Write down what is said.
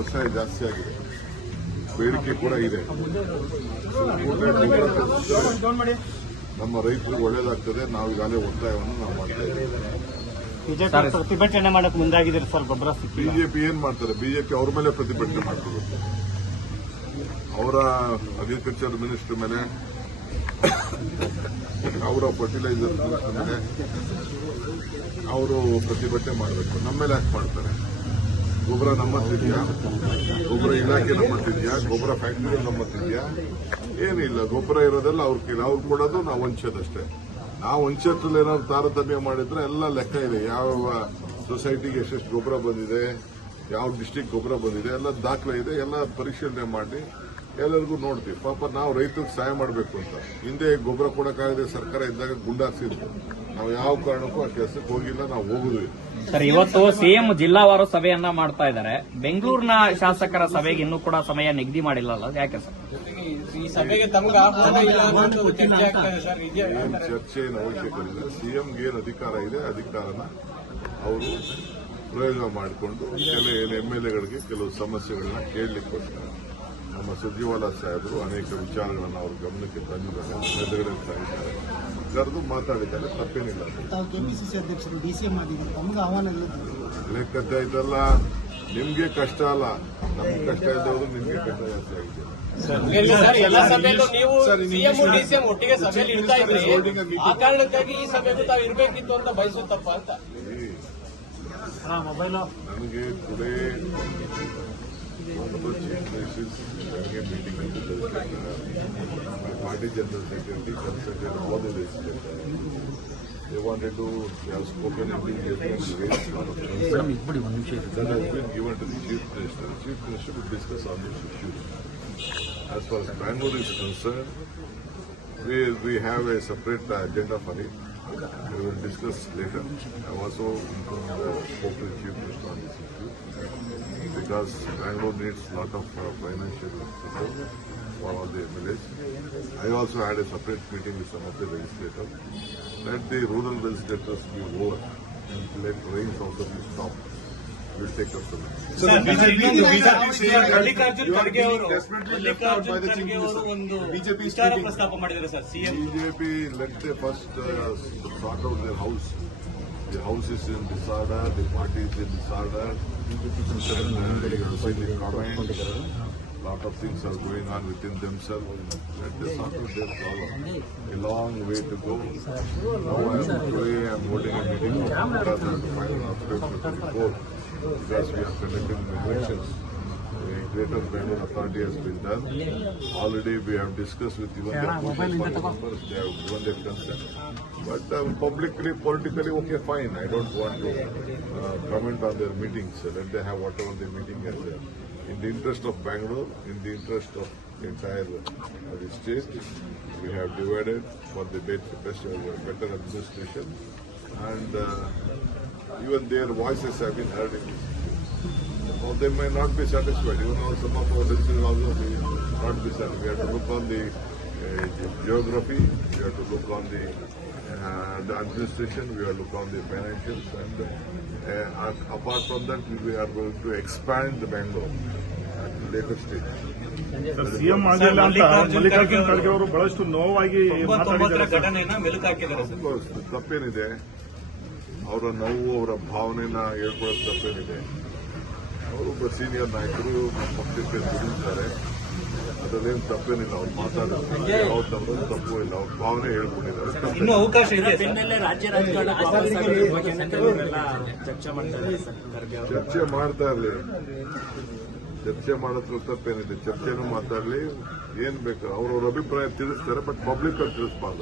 ವ್ಯವಸಾಯ ಜಾಸ್ತಿ ಆಗಿದೆ, ಬೇಡಿಕೆ ಕೂಡ ಇದೆ. ನಮ್ಮ ರೈತರಿಗೆ ಒಳ್ಳೇದಾಗ್ತದೆ. ನಾವು ಈಗಾಗಲೇ ಒತ್ತಾಯವನ್ನು ನಾವು ಮಾಡ್ತಾ ಇದ್ದೀವಿ. ಪ್ರತಿಭಟನೆ ಮಾಡಕ್ಕೆ ಮುಂದಾಗಿದ್ದೀರಿ ಸರ್. ಗೊಬ್ಬರ ಬಿಜೆಪಿ ಏನ್ ಮಾಡ್ತಾರೆ? ಬಿಜೆಪಿ ಅವ್ರ ಮೇಲೆ ಪ್ರತಿಭಟನೆ ಮಾಡ್ತಾರೆ. ಅವರ ಅಗ್ರಿಕಲ್ಚರ್ ಮಿನಿಸ್ಟರ್ ಮೇಲೆ, ಅವರ ಫರ್ಟಿಲೈಸರ್ ಮಿನಿಸ್ಟರ್ ಮೇಲೆ ಅವರು ಪ್ರತಿಭಟನೆ ಮಾಡಬೇಕು. ನಮ್ಮ ಮೇಲೆ ಯಾಕೆ ಮಾಡ್ತಾರೆ? ಗೊಬ್ಬರ ನಮ್ಮತ್ತಿದೆಯಾ? ಗೊಬ್ಬರ ಇಲಾಖೆ ನಮ್ಮತ್ತಿದೆಯಾ? ಗೊಬ್ಬರ ಫ್ಯಾಕ್ಟರಿ ನಮ್ಮತ್ತಿದೆಯಾ? ಏನಿಲ್ಲ. ಗೊಬ್ಬರ ಇರೋದೆಲ್ಲ ಅವ್ರ ಕೈಲಿ, ಅವ್ರು ಕೊಡೋದು ನಾವು ಹಂಚೋದಷ್ಟೇ. ನಾವು ಹಂಚೋದ್ರಲ್ಲಿ ಏನಾದ್ರು ತಾರತಮ್ಯ ಮಾಡಿದ್ರೆ ಎಲ್ಲ ಲೆಕ್ಕ ಇದೆ. ಯಾವ ಸೊಸೈಟಿಗೆ ಎಷ್ಟೆಷ್ಟು ಗೊಬ್ಬರ ಬಂದಿದೆ, ಯಾವ ಡಿಸ್ಟಿಕ್ ಗೊಬ್ಬರ ಬಂದಿದೆ, ಎಲ್ಲ ದಾಖಲೆ ಇದೆ. ಎಲ್ಲ ಪರಿಶೀಲನೆ ಮಾಡಿ ಎಲ್ಲರಿಗೂ ನೋಡ್ತೀವಿ. ಪಾಪ ನಾವು ರೈತರಿಗೆ ಸಹಾಯ ಮಾಡಬೇಕು ಅಂತ ಹಿಂದೆ ಗೊಬ್ಬರ ಕೊಡಕ್ಕಾಗದೆ ಸರ್ಕಾರ ಇದ್ದಾಗ ಗುಂಡಾರಿಸಿದ್ರು. ನಾವು ಯಾವ ಕಾರಣಕ್ಕೂ ಆ ಕೆಲಸಕ್ಕೆ ಹೋಗಿಲ್ಲ, ನಾವು ಹೋಗುದು. ಸರ್, ಇವತ್ತು ಸಿಎಂ ಜಿಲ್ಲಾವಾರು ಸಭೆಯನ್ನ ಮಾಡ್ತಾ ಇದ್ದಾರೆ. ಬೆಂಗಳೂರಿನ ಶಾಸಕರ ಸಭೆಗೆ ಇನ್ನೂ ಕೂಡ ಸಮಯ ನಿಗದಿ ಮಾಡಿಲ್ಲಲ್ಲ, ಯಾಕೆ ಸರ್? ಈ ಸಭೆಗೆ ತಮಗೆ ಆಹ್ವಾನ ಇಲ್ಲ ಅನ್ನೋದು ಚರ್ಚೆ ಆಗ್ತದೆ ಸರ್. ಚರ್ಚೆ ಏನು ಅವಶ್ಯಕತೆ ಇಲ್ಲ. ಸಿಎಂಗೆ ಏನು ಅಧಿಕಾರ ಇದೆ, ಅಧಿಕಾರನ ಅವರು ಪ್ರಯೋಗ ಮಾಡಿಕೊಂಡು ಕೆಲವು ಎಂಎಲ್ಎಗಳಿಗೆ ಕೆಲವು ಸಮಸ್ಯೆಗಳನ್ನ ಕೇಳಲಿಕ್ಕೋಸ್ಕರ ನಮ್ಮ ಸಚಿವಾಲಯ ಸಾಹೇಬರು ಅನೇಕ ವಿಚಾರಗಳನ್ನು ಅವ್ರ ಗಮನಕ್ಕೆ ತಂದಿದ್ದಾರೆ, ಎದುರುಗಡೆ ತಂದಿದ್ದಾರೆ, ಕರೆದು ಮಾತಾಡಿದ್ದಾರೆ. ತಪ್ಪೇನಿಲ್ಲ. ಕೆಪಿಸಿಸಿ ಅಧ್ಯಕ್ಷರು ಡಿಸಿಎಂ ಆಗಿದ್ದಾರೆ, ತಮಗೆ ಆಹ್ವಾನ ಇಲ್ಲ. ಲೆಕ್ಕದ್ದೆ ಆಯ್ತಲ್ಲ. ನಿಮ್ಗೆ ಕಷ್ಟ ಅಲ್ಲ, ನಮ್ಗೆ ಕಷ್ಟ ಇದ್ದವರು ನಿಮ್ಗೆ ಕಷ್ಟ ಜಾಸ್ತಿ ಆಗಿದೆ. ಎಲ್ಲ ಸಭೆಯಲ್ಲೂ ನೀವು ಸಿಎಂ ಡಿಸಿಎಂ ಒಟ್ಟಿಗೆ ಸಭೆಯಲ್ಲಿ ಇರ್ತಾ ಇದ್ರಿ. ಆ ಕಾರಣಕ್ಕಾಗಿ ಈ ಸಭೆಗೂ ತಾವು ಇರಬೇಕಿತ್ತು ಅಂತ ಬಯಸುತ್ತಪ್ಪ ಅಂತ. ನನಗೆ today chief ministers meeting party general secretary consulted all the legislators. They wanted to have spoken in detail and raise a lot of concerns that has been given to the Chief Minister. The Chief Minister will discuss on these issues. As far as Bangalore is concerned, we have a separate agenda for it. We will discuss later. I have also spoke to the Chief Minister on this issue because Bangalore needs a lot of financial support for all the MLAs. I also had a separate meeting with some of the legislators. Let the rural legislators be over and let rains also be stopped. We will take up the Mallikarjun Kharge ಅವರು ಒಂದು ವಿಚಾರ ಪ್ರಸ್ತಾಪ ಮಾಡಿದ್ದಾರೆ sir. CM BJP let the first sort out their house. The house is in disorder, the party is in disorder. A lot of things are going on within themselves. Let them sort out their problem. A long way to go. Now today I am holding a meeting to find out report because we are conducting elections. The Greater Bangalore Authority has been done. Already we have discussed with even the opposition members. They have given their consent. But publicly, politically, okay, fine. I don't want to comment on their meetings. Let them have whatever their meeting is. In the interest of Bangalore, in the interest of the entire the state, we have divided for the better administration, and even their voices have been heard in this issue. Or they may not be satisfied. Even though some of our decisions also may not be satisfied. We have to look on the geography, we have to look on the administration, we have to look on the financials, and apart from that, we are going to expand the Bangalore at a later stage. CM ಆಗಿಲ್ಲ ಅಂತ ಮಲ್ಲಿಕಾರ್ಜುನ್ ಖರ್ಗೆ ಅವರು ಬಹಳಷ್ಟು ನೋವಾಗಿ ತಪ್ಪೇನಿದೆ? ಅವರ ನೋವು, ಅವರ ಭಾವನೆನ ಹೇಳ್ಕೊಳ್ಳೋದು ತಪ್ಪೇನಿದೆ? ಅವರೊಬ್ಬ ಸೀನಿಯರ್ ನಾಯಕರು ನಮ್ಮ ಪಕ್ಷಕ್ಕೆ ದುಡಿತಾರೆ, ಅದರಲ್ಲೇನು ತಪ್ಪೇನಿಲ್ಲ. ಅವ್ರು ಮಾತಾಡೋದು ಯಾವ ತಪ್ಪು ಇಲ್ಲ, ಅವ್ರ ಭಾವನೆ ಹೇಳ್ಕೊಂಡಿದ್ದಾರೆ. ಇನ್ನೂ ಅವಕಾಶ ಇದೆ. ಚರ್ಚೆ ಮಾಡ್ತಾ ಇರಲಿ, ಚರ್ಚೆ ಮಾಡೋದ್ರ ತಪ್ಪೇನಿದೆ? ಚರ್ಚೆನೂ ಮಾತಾಡಲಿ, ಏನ್ ಬೇಕು ಅವ್ರವ್ರ ಅಭಿಪ್ರಾಯ ತಿಳಿಸ್ತಾರೆ, ಬಟ್ ಪಬ್ಲಿಕ್ ಅಲ್ಲಿ ತಿಳಿಸಬಾರ್ದು.